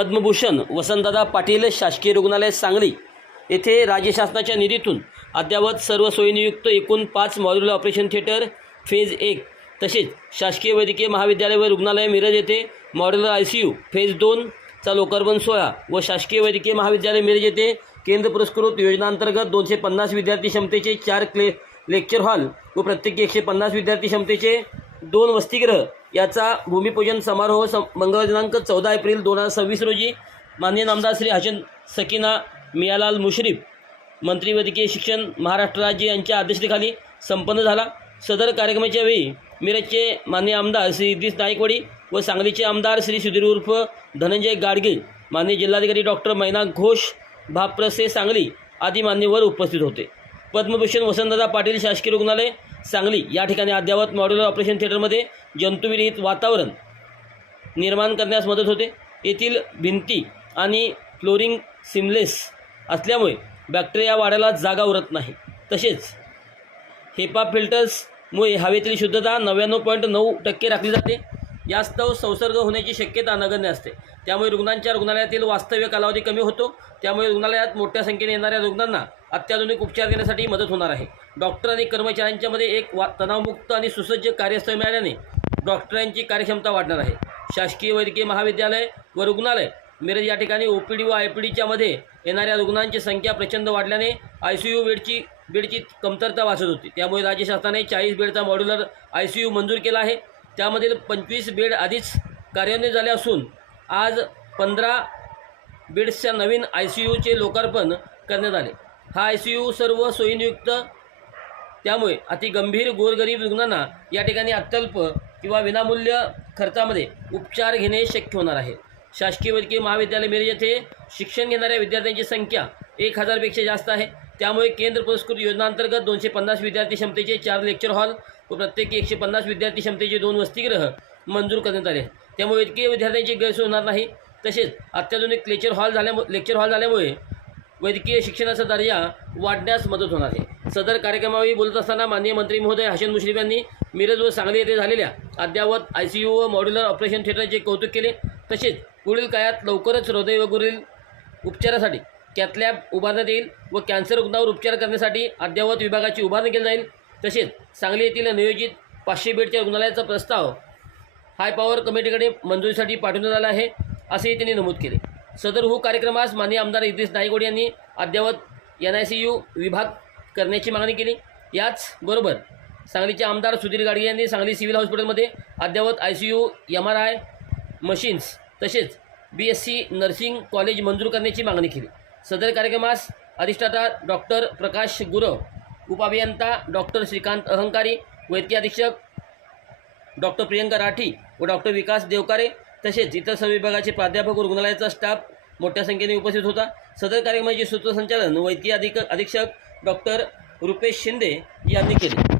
पद्मभूषण वसंतदादा पाटील शासकीय रुग्णालय सांगली येथे राज्य शासनाच्या निधीतून अद्ययावत सर्व सोयीनियुक्त एकूण 5 मॉड्यूलर ऑपरेशन थिएटर फेज 1 तसेच शासकीय वैद्यकीय महाविद्यालय व रुग्णालय मिरज येथे मॉड्यूलर ICU फेज 2 चा लोकार्पण सोहळा व शासकीय वैद्यकीय महाविद्यालय मिरज येथे केंद्र पुरस्कृत योजनांतर्गत 250 विद्यार्थी क्षमतेचे 4 लेक्चर हॉल व प्रत्येकी 150 विद्यार्थी क्षमतेचे 2 वसतिगृह याचा भूमिपूजन समारोह मंगळवार दिनांक 14 एप्रिल 2026 रोजी माननीय नामदार श्री हसन सकीना मियालाल मुश्रीफ मंत्री वैद्यकीय शिक्षण महाराष्ट्र राज्य यांच्या अध्यक्षतेखाली संपन्न झाला। सदर कार्यक्रमाच्या वेळी मिरजचे माननीय आमदार श्री इद्रिस नाईकवाडी व सांगलीचे आमदार श्री सुधीर उर्फ धनंजय गाडगे, माननीय जिल्हाधिकारी डॉक्टर मैना घोष, भाप्रसे सांगली आदी मान्यवर उपस्थित होते। पद्मभूषण वसंतदादा पाटील शासकीय रुग्णालय सांगली या ठिकाणी अद्ययावत मॉड्यूलर ऑपरेशन थिएटरमध्ये जंतुविरहित वातावरण निर्माण करण्यास मदत होते। येथील भिंती आणि फ्लोरिंग सीमलेस असल्यामुळे बॅक्टेरिया वाढायला जागा उरत नाही। तसेच हेपा फिल्टर्समुळे हवेतील शुद्धता 99.9% राखली जाते। यास्तव संसर्ग होण्याची शक्यता नगण्य असते। त्यामुळे रुग्णालयातील वास्तव्य कालावधी कमी होतो। त्यामुळे रुग्णालयात मोठ्या संख्येने येणाऱ्या रुग्णांना अत्याधुनिक उपचार देण्यासाठी मदत होणार आहे। डॉक्टर आणि कर्मचाऱ्यांच्यामध्ये एक तणावमुक्त आणि सुसज्ज कार्यस्थळ मिळाल्याने डॉक्टरांची कार्यक्षमता वाढणार आहे। शासकीय वैद्यकीय महाविद्यालय व रुग्णालय मिरज या ठिकाणी OPD व IPDच्या मध्ये येणाऱ्या रुग्णांची संख्या प्रचंड वाढल्याने ICU बेडची कमतरता भासत होती। त्यामुळे राज्य शासनाने 40 बेडचा मॉड्यूलर ICU मंजूर केला आहे। त्यामधील 25 बेड आधीच कार्यान्वित झाले असून आज 15 बेड्सच्या नवीन ICUचे लोकार्पण करण्यात आले। हा ICU सर्व सोयीनियुक्त, त्यामुळे अतिगंभीर गोरगरीब रुग्णांना या ठिकाणी अत्यल्प किंवा विनामूल्य खर्चामध्ये उपचार घेणे शक्य होणार आहे। शासकीय वैद्यकीय महाविद्यालय मिरज येथे शिक्षण घेणाऱ्या विद्यार्थ्यांची संख्या 1000 पेक्षा जास्त आहे। त्यामुळे केंद्र पुरस्कृत योजनांतर्गत 250 विद्यार्थी क्षमतेचे 4 लेक्चर हॉल व प्रत्येकी 150 विद्यार्थी क्षमतेचे 2 वसतिगृह मंजूर करण्यात आले। त्यामुळे वैद्यकीय विद्यार्थ्यांची गैरसोय होणार नाही। तसेच अत्याधुनिक लेक्चर हॉल झाल्यामुळे वैद्यकीय शिक्षणाचा दर्जा वाढण्यास मदत होणार आहे। सदर कार्यक्रमावेळी बोलत असताना माननीय मंत्री महोदय हसन मुश्रीफ यांनी मिरज व सांगली येथे झालेल्या अद्ययावत ICU व मॉड्यूलर ऑपरेशन थिएटरचे कौतुक केले। तसेच पुढील काळात लवकरच हृदय व गुरील उपचारासाठी कॅथलॅब उभारण्यात येईल व कॅन्सर रुग्णांवर उपचार करण्यासाठी अद्ययावत विभागाची उभारणी केली जाईल। तसेच सांगली येथील नियोजित 500 बेडच्या रुग्णालयाचा प्रस्ताव हाय पॉवर कमिटीकडे मंजुरीसाठी पाठवण्यात आला आहे, असेही त्यांनी नमूद केले। सदर कार्यक्रमास माननीय आमदार इद्रिस नाईकवाडी यांनी अद्ययावत NICU विभाग करण्याची मागणी केली। याचबरोबर सांगलीचे आमदार सुधीर गाडगे यांनी सांगली सिव्हिल हॉस्पिटलमध्ये अद्ययावत ICU MRI मशीन्स तसेच BSc नर्सिंग कॉलेज मंजूर करण्याची मागणी केली। सदर कार्यक्रमास अधिष्ठाता डॉक्टर प्रकाश गुरव, उपअभियंता डॉक्टर श्रीकांत अहंकारी, वैद्यकीय अधीक्षक डॉक्टर प्रियंका राठी व डॉक्टर विकास देवकारे तसेच इतर सर्व विभागाचे प्राध्यापक व रुग्णालयाचा स्टाफ मोठ्या संख्येने उपस्थित होता। सदर कार्यक्रमाचे सूत्रसंचालन वैद्यकीय अधीक्षक डॉक्टर रुपेश शिंदे यांनी केले।